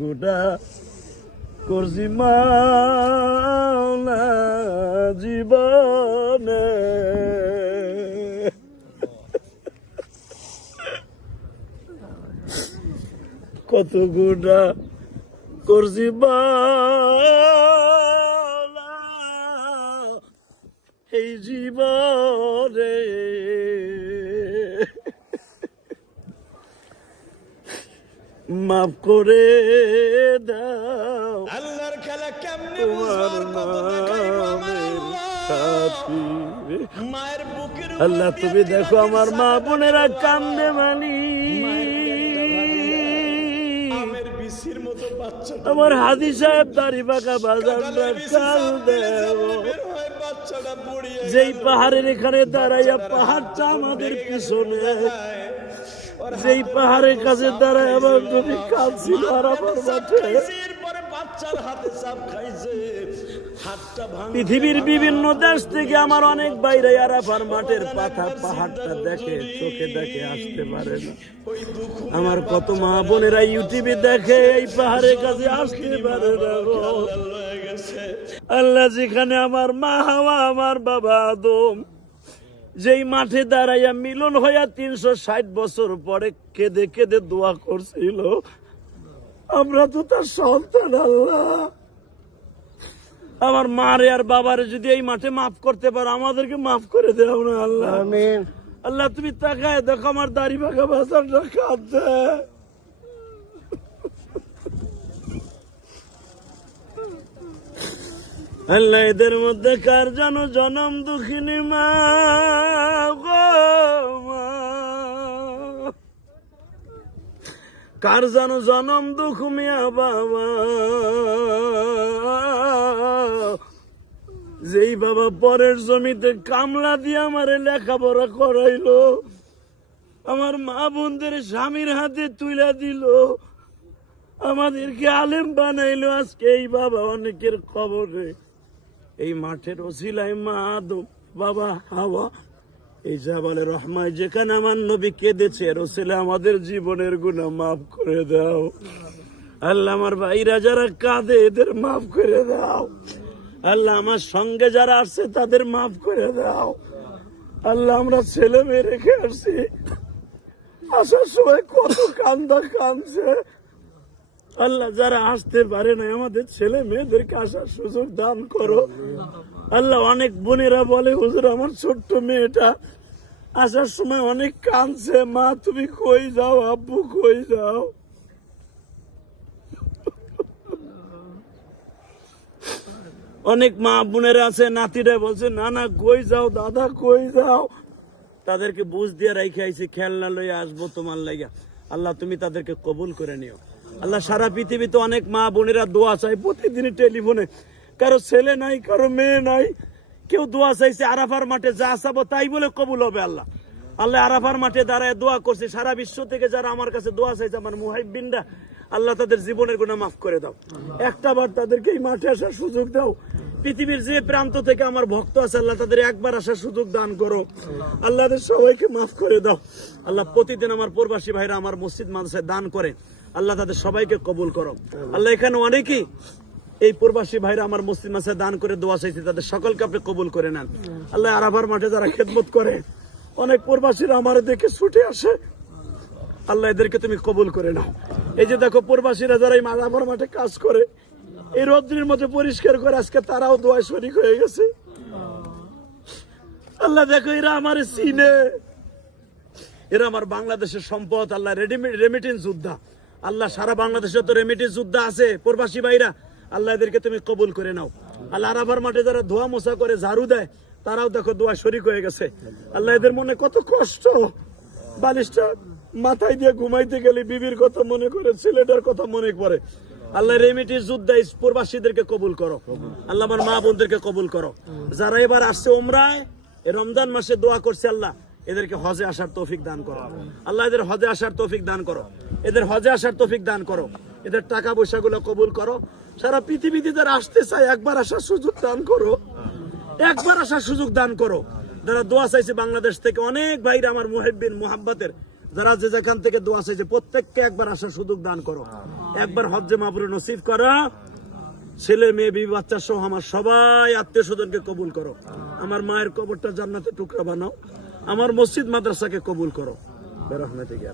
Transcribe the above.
গোটা করছি মাওলা জীবনে, কত গোটা করছি মাওলা এই জীবনে, মাফ করে দাও আল্লাহর খেলা কেমনে তোমার নামের খাতিরে। মায়ের বুকের আল্লাহ তুমি দেখো আমার মা বোনেরা কান্দে মানি, আমের বিসির মতো বাচ্চা আমার হাদি সাহেব দাড়ি পাকা বাজারটা কান্দে, বাচ্চাটা পড়িয়ে যেই পাহাড়ের এখানে দাঁড়াইয়া পাহাড়টা আমাদের পিছনে, যেই পাহাড়ের কাছে দাঁড়ায় আমার যদি কাঁদছিল আরাফার মাঠে, পরে বাচ্চার হাতে চাপ খাইছে, হাতটা ভাঙা। পৃথিবীর বিভিন্ন দেশ থেকে আমার অনেক বাইরে আরাফার মাঠের পাহাড়টা দেখে, চোখে দেখে, আসতে পারে না। ওই দুঃখ আমার কত মা বোনেরা ইউটিউবে দেখে এই পাহাড়ের কাছে আসতে পারে না গো। লয়ে গেছে। আল্লাহ যেখানে আমার মা হাওয়া আমার বাবা আদম যেই মাঠে দাঁড়াইয়া মিলন হইয়া 360 বছর পরে কেঁদে কেঁদে দোয়া করছিল, আমরা তো তার সন্তান। আল্লাহ আমার মারে আর বাবারে যদি এই মাঠে মাফ করতে পারো আমাদেরকে মাফ করে দেও না আল্লাহ। আমিন। আল্লাহ তুমি তাকায় দেখো আমার দাড়ি পাকা বাজারটা কাঁদছে, আল্লাহ এদের মধ্যে কার যেন জনম দুঃখিনী মা গো মা, কার যেন জনম দুঃখ মিয়া বাবা, যেই বাবা পরের জমিতে কামলা দিয়ে আমারে লেখাপড়া করাইলো, আমার মা বোনদের স্বামীর হাতে তুইলা দিল, আমাদেরকে আলেম বানাইলো, আজকে এই বাবা অনেকের খবরে এই মাঠের ওসিলায় মা আদম বাবা হাওয়া এই জাবালে রহমায় যেখানে আমার নবী কেঁদেছে এর ওসিলা আমাদের জীবনের গুনাহ মাফ করে দাও। আল্লাহ আমার ভাইরা যারা কাঁদে এদের মাফ করে দাও। আল্লাহ আমার সঙ্গে যারা আসছে তাদের মাফ করে দাও। আল্লাহ আমরা ছেলে মেয়ে রেখে আসছি, আসার সময় কত কান্দা কাঁদছে। আল্লাহ যারা আসতে পারে না আমাদের ছেলে মেয়েদেরকে আসার সুযোগ দান করো। আল্লাহ অনেক বোনেরা বলে হুজুর আমার ছোট্ট মেয়েটা আসার সময় অনেক কাঁদছে, মা তুমি কই যাও, আব্বু কই যাও। অনেক মা বোনেরা আছে নাতিরা বলছে না না কই যাও দাদা কই যাও, তাদেরকে বুঝ দিয়ে রাইখে আইছে খেলনা লইয়া আসবো তোমার লাগা। আল্লাহ তুমি তাদেরকে কবুল করে নিও। আল্লাহ সারা পৃথিবীতে অনেক মা বোনেরা দোয়া চাই প্রতিদিনই টেলিফোনে, কারো ছেলে নাই কারো মেয়ে নাই, কেউ দোয়া চাইছে আরাফার মাঠে যা চাবো তাই বলে কবুল হবে। আল্লাহ আল্লাহ আরাফার মাঠে দাঁড়ায় দোয়া করছে, সারা বিশ্ব থেকে যারা আমার কাছে দোয়া চাইছে আমার মুহাইবিনরা, আল্লাহ তাদের জীবনের গুনাহ মাফ করে দাও। একটা বার তাদেরকে এই মাঠে আসার সুযোগ দাও। পৃথিবীর যে প্রান্ত থেকে আমার ভক্ত আছে আল্লাহ তাদের একবার আসার সুযোগ দান করো। আল্লাহ সবাইকে মাফ করে দাও। আল্লাহ প্রতিদিন আমার প্রবাসী ভাইরা আমার মসজিদ মাদ্রাসায় দান করে, আল্লাহ তাদের সবাইকে কবুল করো। আল্লাহ এখানে অনেকেই এই প্রবাসী ভাইরা আমার মসজিদ মাদ্রাসায় দান করে দোয়া চাইছে, তাদের সকলকে আপনি কবুল করে নেন। আল্লাহ আরাফার মাঠে যারা খেদমত করে অনেক প্রবাসীরা আমার দেখে ছুটে আসে, আল্লাহ এদেরকে তুমি কবুল করে নাও। এই যে দেখো প্রবাসীরা যারা এই আরাফার মাঠে কাজ করে এই রৌদ্রের মধ্যে পরিষ্কার করে আজকে তারাও দোয়ায় শরীক হয়ে গেছে। আল্লাহ দেখো এরা আমার চিনে, এরা আমার বাংলাদেশের সম্পদ। আল্লাহ রেমিটেন্স যোদ্ধা, আল্লাহ সারা বাংলাদেশে তো রেমিটেন্স যোদ্ধা আছে প্রবাসী ভাইরা, আল্লাহ এদেরকে তুমি কবুল করে নাও। আল্লাহ আরাফার মাঠে যারা ধোয়া মোছা করে ঝাড়ু দেয় তারাও দেখো দোয়া শরীক হয়ে গেছে। আল্লাহ এদের মনে কত কষ্ট, বালিশটা মাথায় দিয়ে ঘুমাইতে গেলে বিবির কথা মনে করে, ছেলেটার কথা মনে করে। আল্লাহ রেমিটেন্স যোদ্ধা প্রবাসীদেরকে কবুল করো। আল্লাহ আমার মা বোনদেরকে কবুল করো। যারা এবার আসছে উমরায় এই রমজান মাসে দোয়া করছে, আল্লাহ এদেরকে হজে আসার তৌফিক দান করো। আল্লাহ এদের হজে আসার তৌফিক দান করো, এদের হজে আসার তৌফিক দান করো, এদের টাকা পয়সা গুলো কবুল করো। সারা পৃথিবীতে যারা আসতে চায় একবার আসার সুযোগ দান করো, একবার আসার সুযোগ দান করো। যারা দোয়া চাইছে বাংলাদেশ থেকে অনেক ভাইরা আমার মুহিব্বিন মুহাব্বতের যারা যে যেখান থেকে দোয়া চাইছে প্রত্যেককে একবার আসার সুযোগ দান করো, একবার হজ্জে মাবরুর নসিব করো। ছেলে মেয়ে বিবি বাচ্চা সহ আমার সবাই আত্মীয় স্বজনকে কবুল করো। আমার মায়ের কবরটা জান্নাতে টুকরা বানাও, আমার মসজিদ মাদ্রাসাকে কবুল করো। বেরহমতিকে